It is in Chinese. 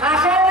খাসে এলে